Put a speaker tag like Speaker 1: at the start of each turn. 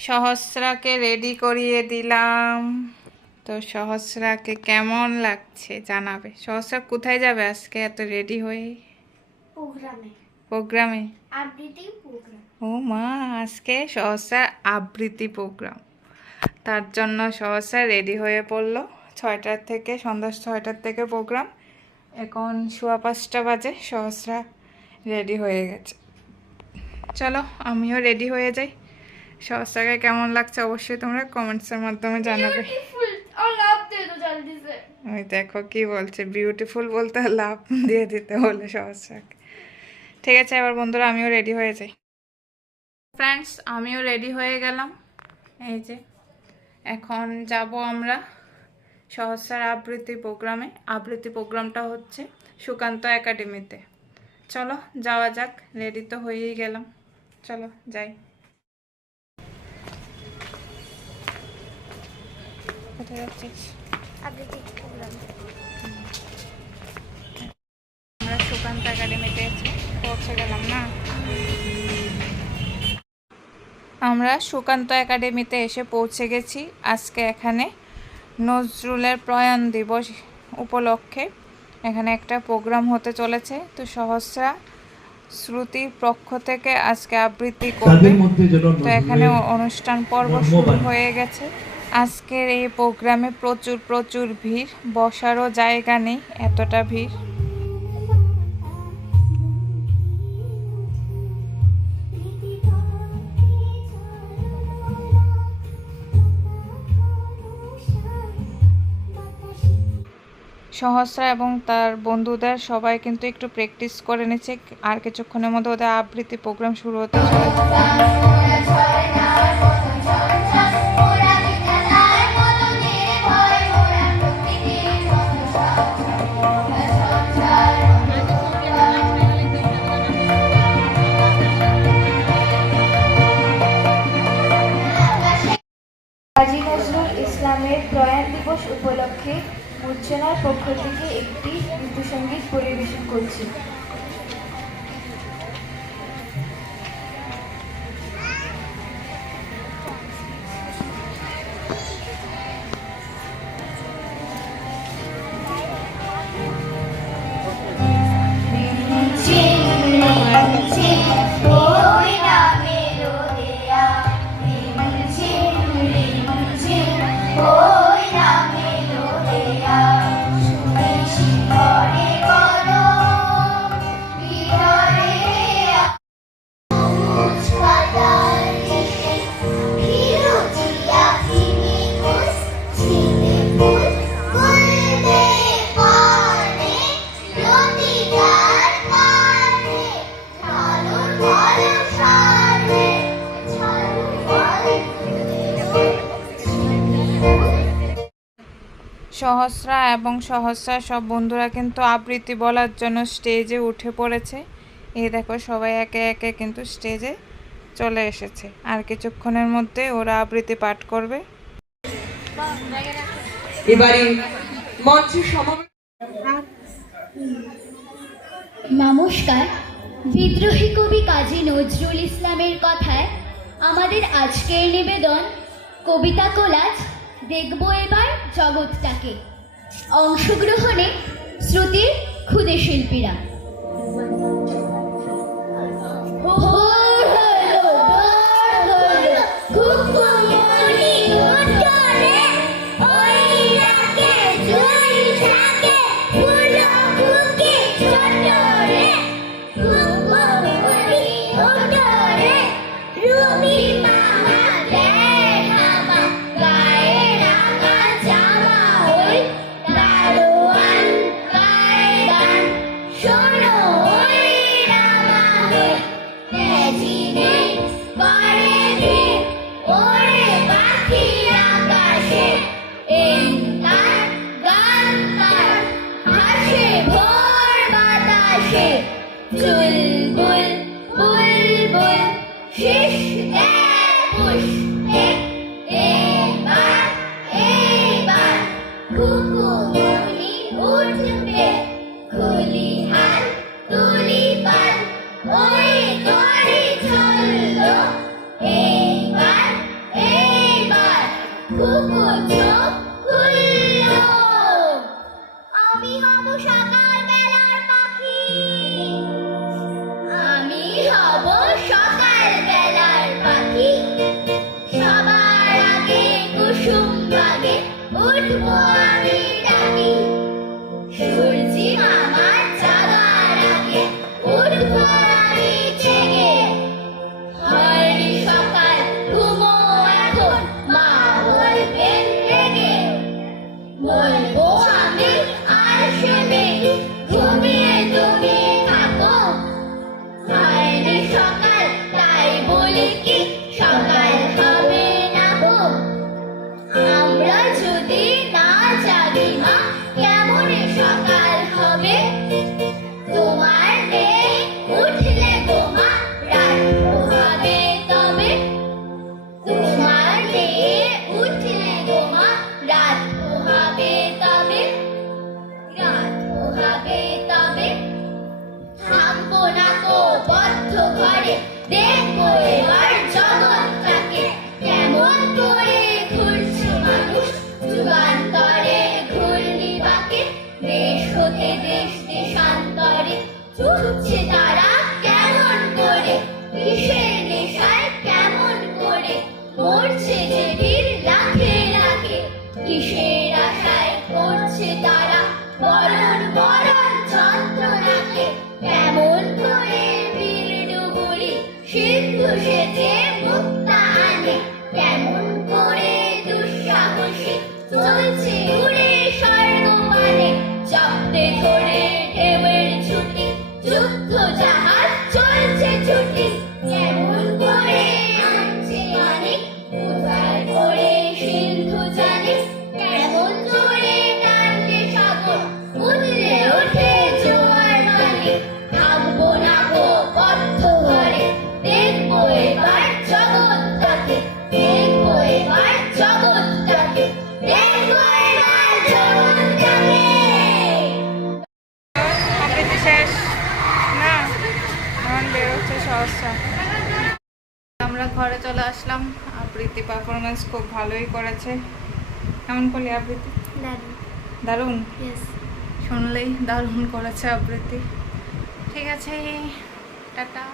Speaker 1: সহস্রাকে ready করিয়ে দিলাম। তো সহস্রাকে কেমন লাগছে জানাবে? সহস্রা কোথায় যাবে আজকে এত রেডি হয়ে?
Speaker 2: প্রোগ্রামে।
Speaker 1: প্রোগ্রামে?
Speaker 2: আবৃত্তি প্রোগ্রাম।
Speaker 1: ও মা আজকে সহস্রার আবৃত্তি প্রোগ্রাম। তার জন্য সহস্রা রেডি হয়ে পড়ল। ছয়টার থেকে সন্ধ্যা ছয়টার থেকে প্রোগ্রাম। এখন সোয়া পাঁচটা বাজে সহস্রা রেডি হয়ে গেছে। চলো আমিও রেডি হয়ে যাই। সহজটাকে কেমন লাগছে অবশ্যই তোমরা কমেন্টসের মাধ্যমে জানাবে। ওই দেখো কি বলছে বিউটিফুল বলতে লাভ দিয়ে দিতে হলে সহজটাকে ঠিক আছে এবার বন্ধুরা আমিও রেডি হয়ে যাই। ফ্রেন্ডস আমিও রেডি হয়ে গেলাম। এই যে এখন যাব আমরা সহস্রার আবৃত্তি প্রোগ্রামে আবৃত্তি প্রোগ্রামটা হচ্ছে সুকান্ত একাডেমিতে চলো যাওয়া যাক রেডি তো হয়েই গেলাম। চলো যাই। কোথায় যাচ্ছিস আমরা সুকান্ত একাডেমিতে এসে পৌঁছে গেলাম না? আমরা সুকান্ত একাডেমিতে এসে পৌঁছে গেছি। আজকে এখানে নজরুলের প্রয়াণ দিবস উপলক্ষে এখানে একটা প্রোগ্রাম হতে চলেছে। তো সহস্রা শ্রুতির পক্ষ থেকে আজকে আবৃত্তি করবে। তো এখানে অনুষ্ঠান পর্ব শুরু হয়ে গেছে। আজকের এই প্রোগ্রামে প্রচুর প্রচুর ভিড়, বসারও জায়গা নেই, এতটা ভিড়। সহস্রা এবং তার বন্ধুদের সবাই কিন্তু একটু প্র্যাকটিস করে নিচ্ছে, আর কিছুক্ষণের মধ্যে ওদের আবৃত্তি প্রোগ্রাম শুরু হতে চলেছে।
Speaker 3: পক্ষ থেকে একটি নৃত্যসঙ্গীত পরিবেশন করছি।
Speaker 1: সহস্রা এবং সহস্রা সব বন্ধুরা কিন্তু আবৃত্তি বলার জন্য স্টেজে উঠে পড়েছে। এই দেখো সবাই একে একে কিন্তু স্টেজে চলে এসেছে। আর কিছুক্ষণের মধ্যে ওরা আবৃত্তি পাঠ করবে।
Speaker 4: এবারে মঞ্চে
Speaker 5: নমস্কার। বিদ্রোহী কবি কাজী নজরুল ইসলামের কথায় আমাদের আজকের নিবেদন কবিতা কোলাজ দেখব এবার জগৎটাকে। অংশগ্রহণে শ্রুতির ক্ষুদে শিল্পীরা। 조일 보일 보일 보일 휘에 에에마 에마. 구구 머리 울트베 굴리한 뚜리반 오이 또리 철로 에마 에마 구구 বাগে উঠবো আমি ডাকি। সূর্যি মামার 只是 আমরা ঘরে চলে আসলাম। আবৃত্তি পারফরমেন্স খুব ভালোই করেছে। কেমন করলি আবৃত্তি?
Speaker 1: দারুণ।
Speaker 5: শুনলেই দারুণ করেছে আবৃত্তি। ঠিক আছে টাটা।